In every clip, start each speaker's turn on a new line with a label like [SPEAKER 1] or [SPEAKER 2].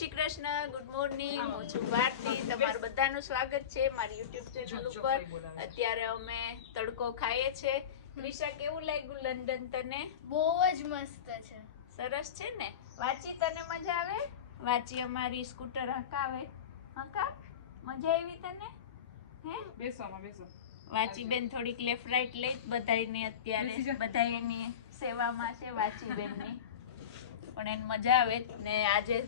[SPEAKER 1] Shri Krishna good morning હું છું ભારતી. તમારું બધાનું સ્વાગત છે મારી યુટ્યુબ ચેનલ ઉપર. અત્યારે અમે તડકો ખાઈએ છે. ક્રિશા કેવું લાગ્યું લંડન તને?
[SPEAKER 2] બહુ જ મસ્ત છે.
[SPEAKER 1] સરસ છે ને? વાંચી તને મજા આવે? વાંચી અમારી સ્કૂટર હકાવે. હકા? મજા આવી તને? હે?
[SPEAKER 3] બેસો બેસો
[SPEAKER 1] વાંચી બેન થોડીક લેફ્ટ રાઈટ લઈ બધાને અત્યારે. બધા એની સેવામાં છે વાંચી બેનની. પણ એને મજા આવે ને આજે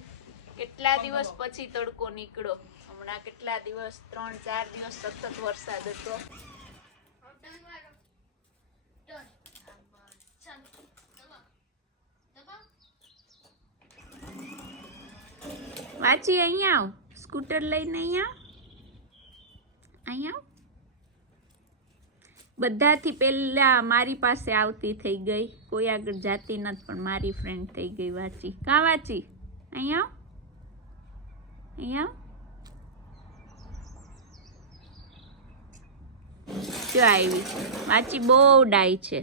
[SPEAKER 1] કેટલા દિવસ પછી તડકો નીકળ્યો? હમણાં કેટલા દિવસ? ત્રણ, ચાર દિવસ સતત વરસાદ હતો. વાંચી અહીંયા આવ. સ્કૂટર લઈને અહીંયા અહીંયા બધાથી પહેલાં મારી પાસે આવતી થઈ ગઈ. કોઈ આગળ જાતી નથી, પણ મારી ફ્રેન્ડ થઈ ગઈ વાંચી. કાં વાંચી? અહીંયા. અહીંયા. જો આવી. વાંચી બહુ ડાય છે.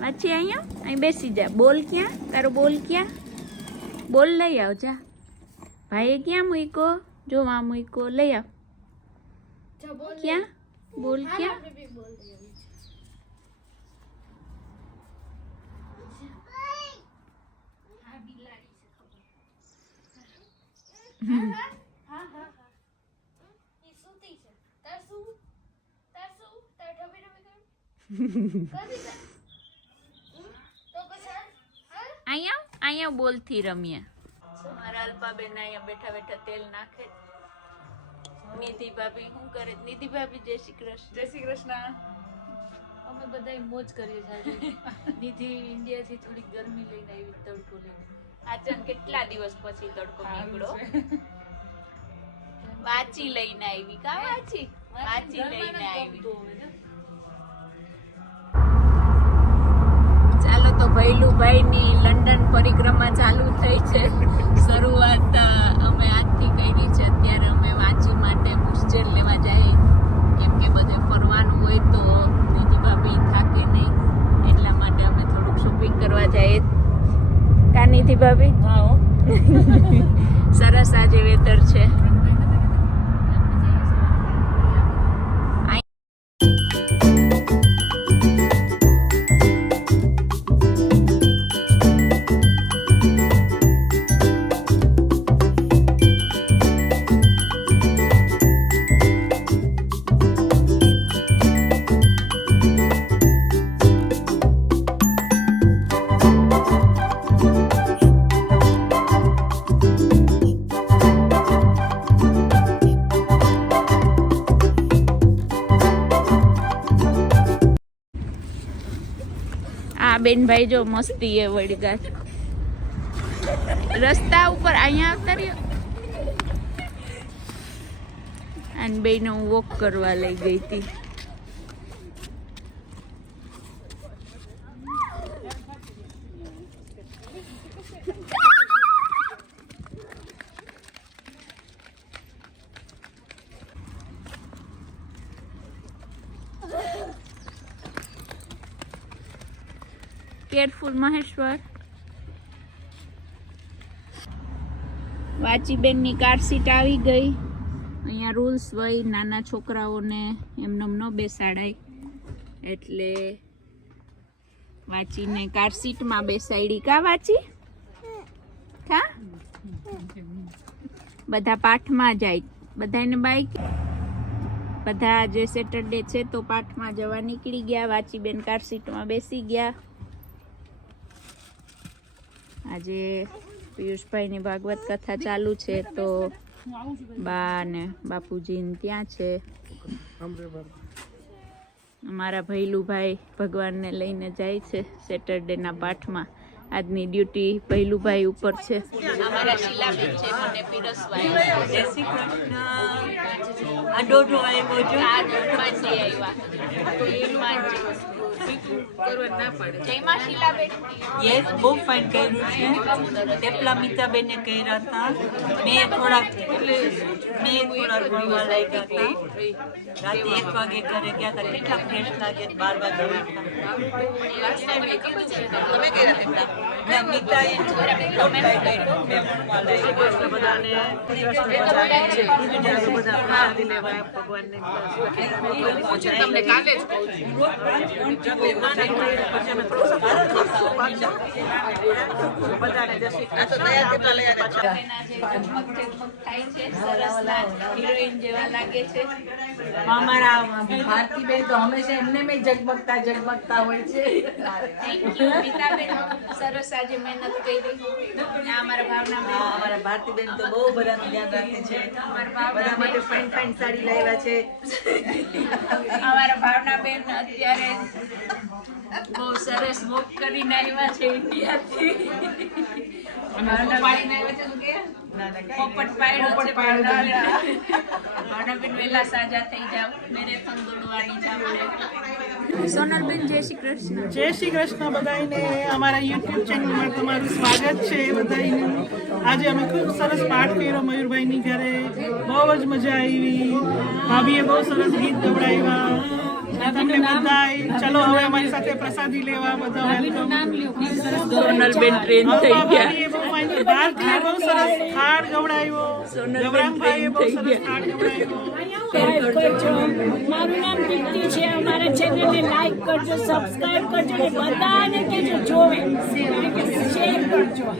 [SPEAKER 1] વાંચી અહીંયા? અહીં બેસી જા. બોલ ક્યાં? તારો બોલ ક્યાં? બોલ લઈ આવ જા. ભાઈએ ક્યાં મૂકો જો આ મૂક્યો. લઈ આવ. ક્યાં? બોલ ક્યાં? અહીંયા? અહીંયા બોલથી રમ્યા મારા અલ્પાબેન અહીંયા બેઠા બેઠા તેલ નાખે. નિધિ ભાભી શું કરે? નિધિ ભાભી જય શ્રી કૃષ્ણ.
[SPEAKER 3] જય શ્રી કૃષ્ણ.
[SPEAKER 4] અમે બધા મોજ કરીએ છીએ. નિધિ ઇન્ડિયાથી થોડીક ગરમી લઈને આવી તડકો લઈને.
[SPEAKER 1] આચન કેટલા દિવસ પછી તડકો
[SPEAKER 3] નીકળો
[SPEAKER 1] વાંચી લઈને આવી. કા વાંચી? વાંચી. લઈને આવી.
[SPEAKER 4] ગમતું હવે ને.
[SPEAKER 1] ચાલો તો ભૈલુભાઈ ની લંડન પરિક્રમા ચાલુ થઈ છે. શરૂઆત અમે આજથી કરી છે. અત્યારે અમે વાંચી માટે પુષ્ચર લેવા જાય. કેમ કે બધે ફરવાનું હોય તો નિધિ ભાભી થાકે નહીં. એટલા માટે અમે થોડુંક શોપિંગ કરવા જઈએ. કાનીધી ભાભી. સરસ આજે વેધર છે. બેનભાઈ જો મસ્તી એ વળગા રસ્તા ઉપર અહીંયા આવતા રહ્યો અને બેને વોક કરવા લઈ ગઈ હતી. કેરફુલ, મહેશ્વર. વાચીબેનની કાર સીટ આવી ગઈ. અહીંયા રૂલ્સ હોય, નાના છોકરાઓને એમને ન બેસાડાય. એટલે વાંચીને કાર સીટમાં બેસાડી. કા વાંચી? કા? બધા પાઠમાં જાય. બધાને બાઈક? બધા આજે સેટરડે છે તો પાઠમાં જવા નીકળી ગયા. વાંચીબેન કાર સીટમાં બેસી ગયા. આજે પિયુષભાઈની ભાગવત કથા ચાલુ છે તો બા ને બાપુજીને ત્યાં છે. અમારા ભૈલુભાઈ ભગવાનને લઈને જાય છે સેટરડેના પાઠમાં. આજની ડ્યુટી ભૈલુભાઈ ઉપર છે. અમારા શીલાબેન છે મને પીરસવા
[SPEAKER 5] જય શ્રી કૃષ્ણ આ દોઢો આવ્યો છો
[SPEAKER 1] આ આવ્યા. જયમાં શીલાબેન
[SPEAKER 5] યસ બહુ ફાઇન કર્યું છે. તેપલા મિતાબેને કર્યા હતા. મેં થોડાક મેં થોડાક ભણવા લાગ્યા હતા. રાતે એક વાગે ઘરે ગયા હતા. કેટલા ફ્રેશ લાગે બાર વાગે
[SPEAKER 3] તમે કર્યા
[SPEAKER 6] અમારા ભારતીબેન તો હંમેશા એમને જગમગતા ઝગમગતા હોય છે
[SPEAKER 1] સરસ આજે મહેનત કરી. અમારા ભાવના
[SPEAKER 3] અમારા અમારા ભારતીબેન તો બહુ બધાનું ધ્યાન રાખે છે. બધા માટે ફાઇન ફાઇન સાડી લાવ્યા છે.
[SPEAKER 1] અમારા ભાવનાબેન અત્યારે બહુ સરસ વોક કરીને આવ્યા છે ઇન્ડિયાથી. પોપટ પાડ્યો છે ભાવનાબેન. વહેલા સાજા થઈ જાવ મેરેથોન દોડવાની આપણે સોનલબેન, જય શ્રી કૃષ્ણ.
[SPEAKER 7] જય શ્રી કૃષ્ણ બધાને અમારા યુટ્યુબ ચેનલમાં તમારું સ્વાગત છે બધાને આજે અમે ખૂબ સરસ પાઠ કર્યો મયુરભાઈની ઘરે. બહુ જ મજા આવી. ભાભીએ બહુ સરસ ગીત ગવડાવ્યા. તમને બધાય ચલો હવે અમારી સાથે પ્રસાદી લેવા બધા
[SPEAKER 1] સોનલબેન ટ્રેન થઈ ગયા.
[SPEAKER 7] ભાભીએ બહુ બહુ સરસ થાળ ગવડાવ્યો ગૌરાંગભાઈએ બહુ સરસ થાળ ગવડાવ્યો
[SPEAKER 8] મારું નામ દીપ્તિ છે. અમારા ચેનલને લાઈક કરજો સબસ્ક્રાઇબ કરજો અને બધાને કેજો જોવે. શેર કરજો.